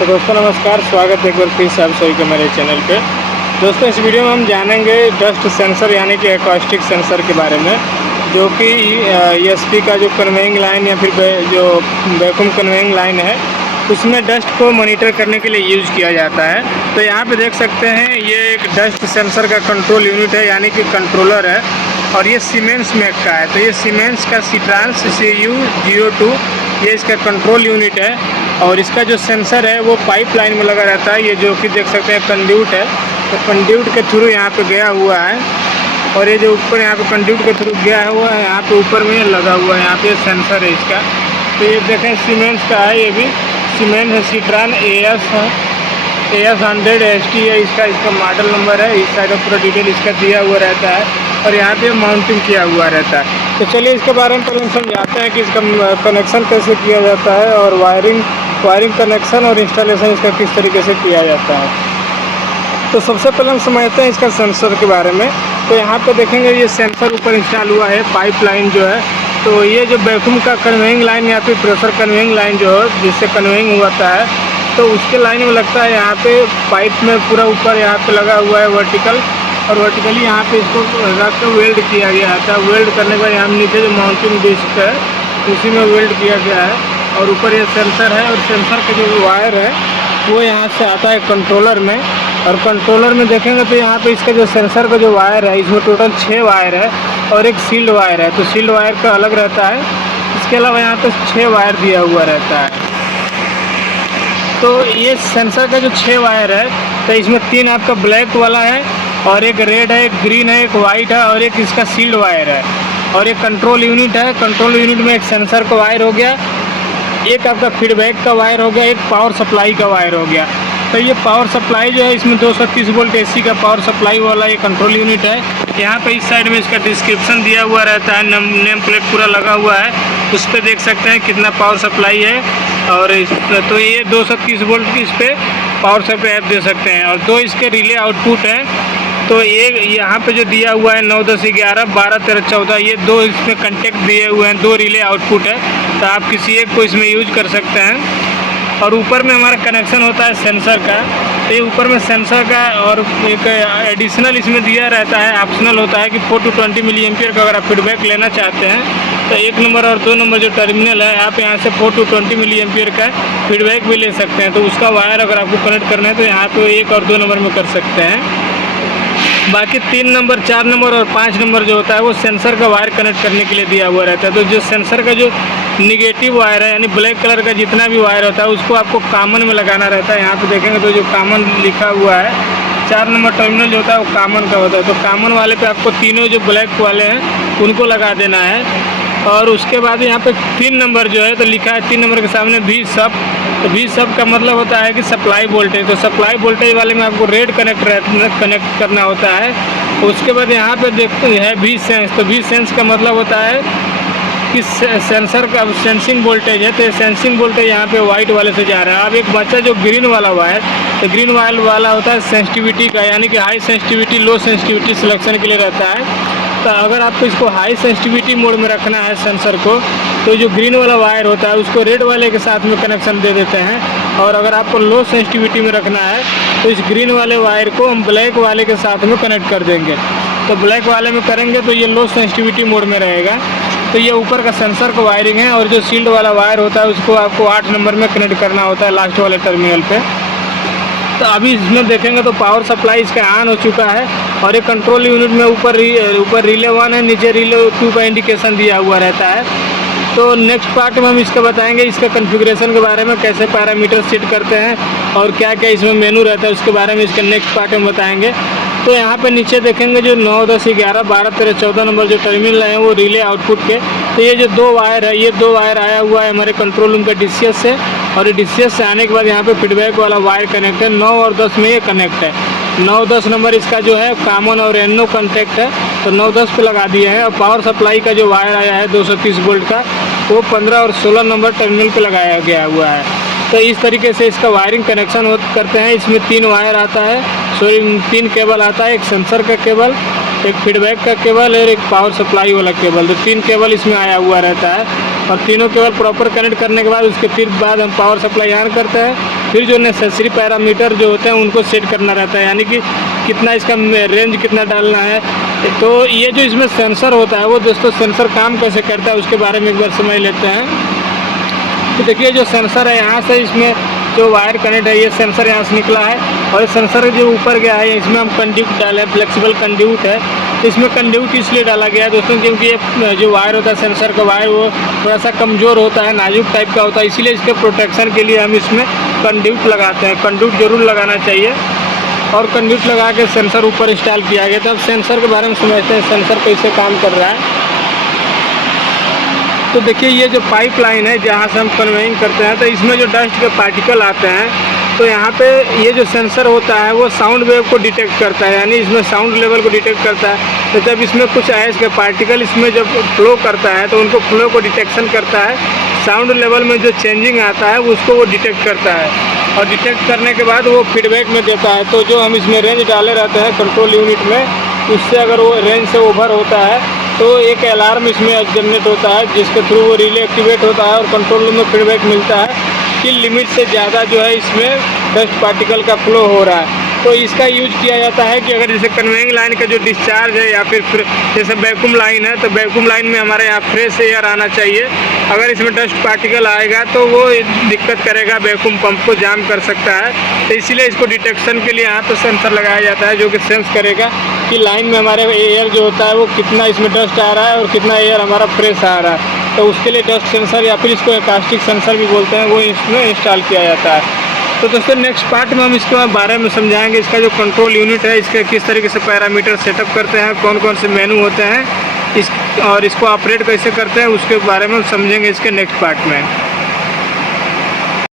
तो दोस्तों नमस्कार, स्वागत है एक बार फिर से आप सभी के मेरे चैनल पे। दोस्तों इस वीडियो में हम जानेंगे डस्ट सेंसर यानी कि एकॉस्टिक सेंसर के बारे में, जो कि ईएसपी का जो कन्वेइंग लाइन या फिर जो वैक्यूम कन्वेइंग लाइन है उसमें डस्ट को मॉनिटर करने के लिए यूज़ किया जाता है। तो यहाँ पे देख सकते हैं ये एक डस्ट सेंसर का कंट्रोल यूनिट है यानी कि कंट्रोलर है, और ये सीमेंस मेक का है। तो ये सीमेंस का सीट्रांस CU02 ये इसका कंट्रोल यूनिट है, और इसका जो सेंसर है वो पाइपलाइन में लगा रहता है। ये जो कि देख सकते हैं कंड्यूट है, तो कंड्यूट के थ्रू यहाँ पे गया हुआ है, और ये जो ऊपर यहाँ पे कंड्यूट के थ्रू गया हुआ है, यहाँ पे ऊपर में लगा हुआ है, यहाँ पे सेंसर है इसका। तो ये देखें सीमेंस का है, ये भी सीमेंस है, सीट्रान AS100 ST है इसका मॉडल नंबर है। इस साइड में पूरा डिटेल इसका दिया हुआ रहता है, और यहाँ पे माउंटिंग किया हुआ रहता है। तो चलिए इसके बारे में पहले हम समझाते हैं कि इसका कनेक्शन कैसे किया जाता है, और वायरिंग कनेक्शन और इंस्टॉलेशन इसका किस तरीके से किया जाता है। तो सबसे पहले हम समझते हैं इसका सेंसर के बारे में। तो यहाँ पे देखेंगे ये सेंसर ऊपर इंस्टॉल हुआ है, पाइपलाइन जो है। तो ये जो वैक्यूम का कन्वेइंग लाइन या फिर प्रेशर कन्वेइंग लाइन जो है जिससे कन्वेइंग होता है, तो उसके लाइन में लगता है यहाँ पे पाइप में पूरा ऊपर यहाँ पे लगा हुआ है वर्टिकल, और वर्टिकली यहाँ पे इसको रख कर वेल्ड किया गया था। वेल्ड करने के बाद यहाँ नीचे जो माउंटिंग डिस्क है उसी में वेल्ड किया गया है, और ऊपर ये सेंसर है, और सेंसर का जो वायर है वो यहाँ से आता है कंट्रोलर में। और कंट्रोलर में देखेंगे तो यहाँ पे इसका जो सेंसर का जो वायर है इसमें टोटल 6 वायर है, और एक सील्ड वायर है। तो सील्ड वायर का अलग रहता है, इसके अलावा यहाँ पे 6 वायर दिया हुआ रहता है। तो ये सेंसर का जो 6 वायर है, तो इसमें 3 आपका ब्लैक वाला है, और एक रेड है, एक ग्रीन है, एक वाइट है, और एक इसका सील्ड वायर है। और एक कंट्रोल यूनिट है, कंट्रोल यूनिट में एक सेंसर का वायर हो गया, एक आपका फीडबैक का वायर हो गया, एक पावर सप्लाई का वायर हो गया। तो ये पावर सप्लाई जो है इसमें 230 वोल्ट AC का पावर सप्लाई वाला ये कंट्रोल यूनिट है। यहाँ पे इस साइड में इसका डिस्क्रिप्शन दिया हुआ रहता है, नेम प्लेट पूरा लगा हुआ है, उस पर देख सकते हैं कितना पावर सप्लाई है। और तो ये 230 वोल्ट की इस पर पावर सप्लाई आप दे सकते हैं। और 2 इसके रिले आउटपुट हैं। तो एक यहाँ पे जो दिया हुआ है 9, 10, 11, 12, 13, 14, ये 2 इसमें कंटेक्ट दिए हुए हैं, 2 रिले आउटपुट है। तो आप किसी एक को इसमें यूज कर सकते हैं। और ऊपर में हमारा कनेक्शन होता है सेंसर का। तो ये ऊपर में सेंसर का और एक एडिशनल इसमें दिया रहता है, ऑप्शनल होता है कि 4 to 20 मिली एम्पियर का अगर आप फीडबैक लेना चाहते हैं तो 1 नंबर और 2 नंबर जो टर्मिनल है आप यहाँ से 4 to 20 मिली एम्पियर का फीडबैक भी ले सकते हैं। तो उसका वायर अगर आपको कनेक्ट करना है तो यहाँ पे 1 और 2 नंबर में कर सकते हैं। बाकी 3 नंबर, 4 नंबर और 5 नंबर जो होता है वो सेंसर का वायर कनेक्ट करने के लिए दिया हुआ रहता है। तो जो सेंसर का जो निगेटिव वायर है यानी ब्लैक कलर का जितना भी वायर होता है उसको आपको कॉमन में लगाना रहता है। यहाँ पे देखेंगे तो जो कॉमन लिखा हुआ है 4 नंबर टर्मिनल जो होता है वो कॉमन का होता है। तो कॉमन वाले पे आपको तीनों जो ब्लैक वाले हैं उनको लगा देना है। और उसके बाद यहाँ पे 3 नंबर जो है तो लिखा है 3 नंबर के सामने V सब। तो V सब का मतलब होता है कि सप्लाई वोल्टेज। तो सप्लाई वोल्टेज वाले में आपको रेड कनेक्ट करना होता है। उसके बाद यहाँ पे देखते हैं V सेंस। तो V सेंस का मतलब होता है कि सेंसर का सेंसिंग वोल्टेज है। तो सेंसिंग वोल्टेज यहाँ पे वाइट वाले से जा रहा है। अब एक बच्चा जो ग्रीन वाला वायर, तो ग्रीन वायर वाला होता है सेंसिटिविटी का, यानी कि हाई सेंसिटिविटी लो सेंसिटिविटी सिलेक्शन के लिए रहता है। तो अगर आपको इसको हाई सेंसिटिविटी मोड में रखना है सेंसर को, तो जो ग्रीन वाला वायर होता है उसको रेड वाले के साथ में कनेक्शन दे देते हैं। और अगर आपको लो सेंसिटिविटी में रखना है तो इस ग्रीन वाले वायर को हम ब्लैक वाले के साथ में कनेक्ट कर देंगे। तो ब्लैक वाले में करेंगे तो ये लो सेंसिटिविटी मोड में रहेगा। तो ये ऊपर का सेंसर का वायरिंग है, और जो सील्ड वाला वायर होता है उसको आपको 8 नंबर में कनेक्ट करना होता है लास्ट वाले टर्मिनल पे। तो अभी इसमें देखेंगे तो पावर सप्लाई इसका ऑन हो चुका है, और एक कंट्रोल यूनिट में ऊपर रिले 1 है, नीचे रिले 2 का इंडिकेशन दिया हुआ रहता है। तो नेक्स्ट पार्ट में हम इसका बताएंगे, इसका कॉन्फ़िगरेशन के बारे में, कैसे पैरामीटर सेट करते हैं और क्या क्या इसमें मेनू रहता है उसके बारे में इसका नेक्स्ट पार्ट में बताएंगे। तो यहाँ पे नीचे देखेंगे जो 9, 10, 11, 12, 13, 14 नंबर जो टर्मिनल हैं वो रिले आउटपुट के। तो ये जो 2 वायर है, ये 2 वायर आया हुआ है हमारे कंट्रोल रूम का DCS से, और DCS से आने के बाद यहाँ पे फीडबैक वाला वायर कनेक्ट है। 9 और 10 में ये कनेक्ट है। 9, 10 नंबर इसका जो है कॉमन और NO कॉन्टैक्ट है, तो 9, 10 पे लगा दिए हैं। और पावर सप्लाई का जो वायर आया है 230 वोल्ट का, वो 15 और 16 नंबर टर्मिनल पे लगाया गया हुआ है। तो इस तरीके से इसका वायरिंग कनेक्शन करते हैं। इसमें 3 वायर आता है, 3 केबल आता है, एक सेंसर का केबल, एक फीडबैक का केबल और एक पावर सप्लाई वाला केबल। तो 3 केबल इसमें आया हुआ रहता है। और तीनों केबल प्रॉपर कनेक्ट करने के बाद उसके फिर बाद हम पावर सप्लाई ऑन करते हैं। फिर जो नेसेसरी पैरामीटर जो होते हैं उनको सेट करना रहता है, यानी कि कितना इसका रेंज कितना डालना है। तो ये जो इसमें सेंसर होता है वो दोस्तों सेंसर काम कैसे करता है उसके बारे में एक बार समझ लेते हैं। तो देखिए जो सेंसर है यहाँ से इसमें जो वायर कनेक्ट है, ये सेंसर यहाँ से निकला है और सेंसर जो ऊपर गया है इसमें हम कंड्यूट डाले, फ्लेक्सिबल कंड्यूट है। इसमें कंड्यूट इसलिए डाला गया है दोस्तों क्योंकि ये जो वायर होता है सेंसर का वायर वो थोड़ा सा कमज़ोर होता है, नाजुक टाइप का होता है, इसीलिए इसके प्रोटेक्शन के लिए हम इसमें कंड्यूट लगाते हैं। कंड्यूट जरूर लगाना चाहिए और कंड्यूट लगा के सेंसर ऊपर इंस्टॉल किया गया। तो अब सेंसर के बारे में समझते हैं, सेंसर कैसे काम कर रहा है। तो देखिए ये जो पाइपलाइन है जहाँ से हम कन्वेइंग करते हैं, तो इसमें जो डस्ट के पार्टिकल आते हैं तो यहाँ पे ये जो सेंसर होता है वो साउंड वेव को डिटेक्ट करता है, यानी इसमें साउंड लेवल को डिटेक्ट करता है। तो जब इसमें कुछ ऐश के पार्टिकल इसमें जब फ्लो करता है तो उनको फ्लो को डिटेक्शन करता है, साउंड लेवल में जो चेंजिंग आता है उसको वो डिटेक्ट करता है और डिटेक्ट करने के बाद वो फीडबैक में देता है। तो जो हम इसमें रेंज डाले रहते हैं कंट्रोल यूनिट में, उससे अगर वो रेंज से ओवर होता है तो एक अलार्म इसमें जनरेट होता है जिसके थ्रू वो रिले एक्टिवेट होता है और कंट्रोल रूम में फीडबैक मिलता है कि लिमिट से ज़्यादा जो है इसमें डस्ट पार्टिकल का फ्लो हो रहा है। तो इसका यूज किया जाता है कि अगर जैसे कन्वेइंग लाइन का जो डिस्चार्ज है या फिर जैसे वैक्यूम लाइन है, तो वैक्यूम लाइन में हमारे यहाँ फ्रेश एयर आना चाहिए। अगर इसमें डस्ट पार्टिकल आएगा तो वो दिक्कत करेगा, वैक्यूम पंप को जाम कर सकता है। तो इसीलिए इसको डिटेक्शन के लिए यहाँ पर सेंसर लगाया जाता है जो कि सेंस करेगा कि लाइन में हमारे एयर जो होता है वो कितना इसमें डस्ट आ रहा है और कितना एयर हमारा फ्रेश आ रहा है। तो उसके लिए डस्ट सेंसर या फिर इसको एकास्टिक सेंसर भी बोलते हैं, वो इसमें इंस्टॉल किया जाता है। तो दोस्तों नेक्स्ट पार्ट में हम इसके बारे में समझाएंगे, इसका जो कंट्रोल यूनिट है इसके किस तरीके से पैरामीटर सेटअप करते हैं, कौन कौन से मेनू होते हैं और इसको ऑपरेट कैसे करते हैं, उसके बारे में हम समझेंगे इसके नेक्स्ट पार्ट में।